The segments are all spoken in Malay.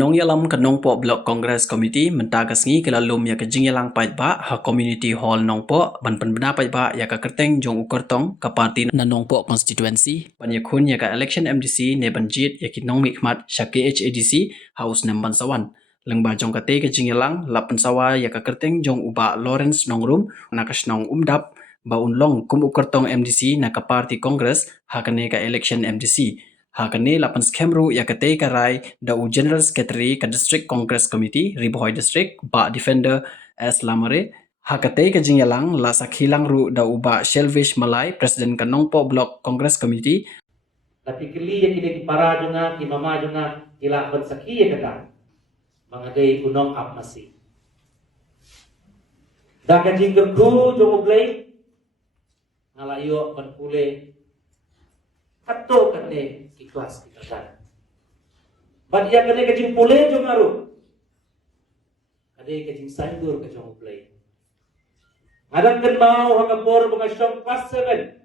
Kinong yalam kanong po Block Congress Committee mentagas ngi kelalum ya kejing yalang pait ba ha community hall nong po ban bena pait ba ya ka kerteng jong ukertong ka parti na nong po constituency ban ya kun ya ka election MDC ne banjit ya kinong mikmat syake HADC house nemban sawan lengba jong kate kejing yalang lapan sawa ya ka kerteng jong uba Lawrence nongrum nakas nong umdap ba unlong kum ukertong MDC na ka parti Congress ha kane ka election MDC Hakane lapan skemru ya kate karai da u General Secretary ka District Congress Committee Ribohoi District ba Defender S Lamare hakate ka jingyalang la sakhilang ru da u ba Shelvish Malay President ka Nongpo Block Congress Committee tapi kili yang kita para juga ki mama juga ila bersaki ya kata mangadai unong ap masih da ka jingger ku jomo blay ngalayo penpule atau kene ikhlas kita kan. Bad ia kene kejing pule jong aru. Ade kejing sandur kejong play. Ngadang ken mau hakapor bengasyong kelas 7.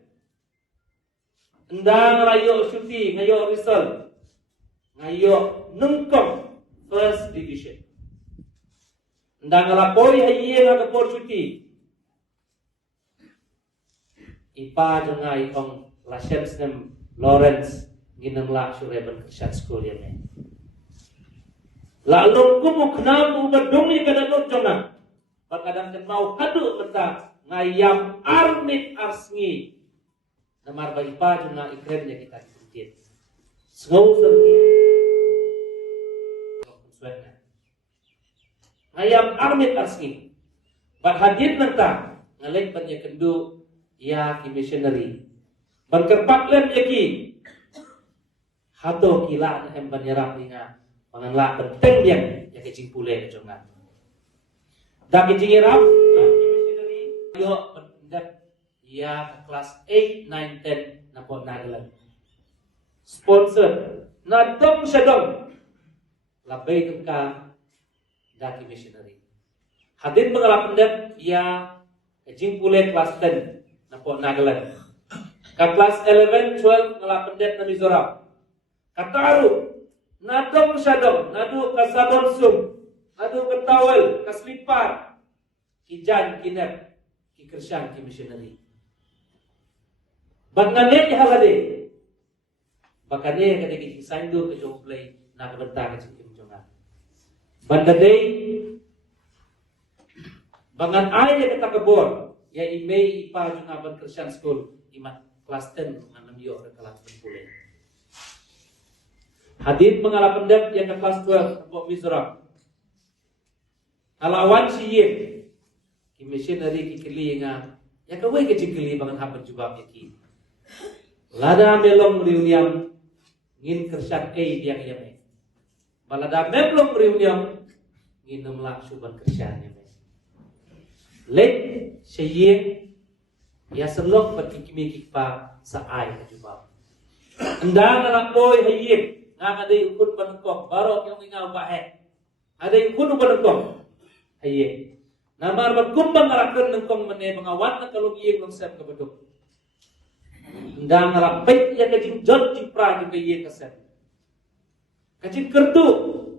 Endang rayo syuti ngayo result. Ngayo nungkong first division. Endang ngalapori haye hakapor syuti. Ipa jongai ong lasens nem Lawrence ginang la Sureban Christian School yan lalu kumuk namu bedungi kada nuk jonga pagkadang mau hadu menta ngayam armit arsngi namar ba ipa jonga ikrennya kita dikit sengau sergi ngayam armit arsngi bad hadit menta ngalek banyak kendu ya ki missionary Bangkerpat lem yaki hato kila em banyarap inga panganla penting dia ya kecing pule kejongan da kecing irap missionary yo pendak ya kelas 8 9 10 na po nagalan sponsor na dong sedong labay tungka da missionary hadin mengalap pendak ya kecing pule kelas 10 na po nagalan Ka kelas 11, 12 ngalapendet na Mizoram. Kataru, nadong syadong, nadu kasabon sum, nadu ketawel, kaslipar, kijan, kinep, kikersyang, kimissionary. Ba't nganet halade? Bakane kata kiting sandu ke jong play na kabenta ke cikim jongan. Bandaday, bangan ay kata kabor, ya imay ipa jong aban Christian School, imat kelas 10 menganam yo ke kelas 10. Hadit pengalaman dep yang ke kelas 12 Pok Mizoram. Alawan siyip ki missionary ki kili nga ya ka way ke kili bangan hapan jubab yaki. Lada melong reunion ngin kersyat diang yame. Balada melong reunion ngin namla suban kersyat yame. Lek siyip ya selok berkikimi kikpa saai kajubab. Endang anak boy hayib nga ada ukun banengkong barok yang ingaw bahe. Ada ukun banengkong hayib. Namar berkumbang ngaraken nengkong mene pengawan na kalungiyeng ng sem kabadok. Endang ngarapit ya kajing jod jipra jing kayeng kasem. Kajing kertu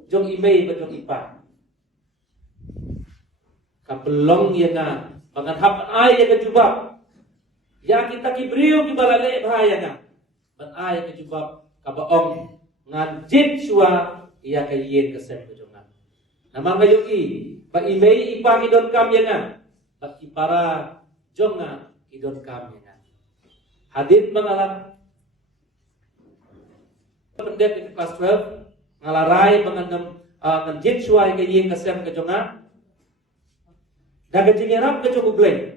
jong imay ba jong ipa. Kapelong ya nga panganhapan ay ya kajubab. Ya kita kibriyo kibalale bahaya nga. Ban ay kajubab kabaong nganjit suwa iya kayen kasem kajongan. Namang kayo ba imay ipa idon kam ya nga. Ba ipara jong nga idon kam ya nga. Hadit mengalam pendek di kelas 12 ngalarai mengandam nganjit suwa kayen kasem kajongan. Daga jingerap kajoguglay.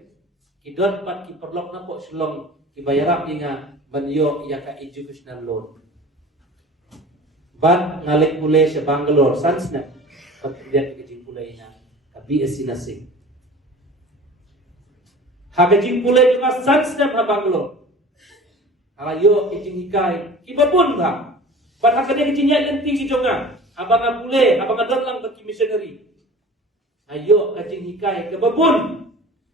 Idon pat ki perlok na po silong ibayarap nga banyo iya ka educational loan. Ban ngalik pulay sa Bangalore Sunsnap pagpilihan kajing pulay na ka BSc Nursing. Hagajing pulay juga Sunsnap na Bangalore. Alayo kajing hikay kibabun ba? Ban hakadya kajing yan ti kijonga abang nga pulay abang nga lang pag missionary. Ayo kajing hikay kibabun.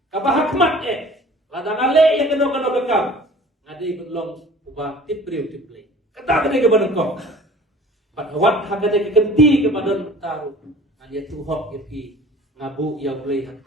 Kabahakmat ladang ale yang keno bekam ngadi belum ubah tipriu tiplay kata kene ke banengkong Pat hawat hakane kekenti kepada tahu. Dia tu hok yapi ngabu ya boleh hak.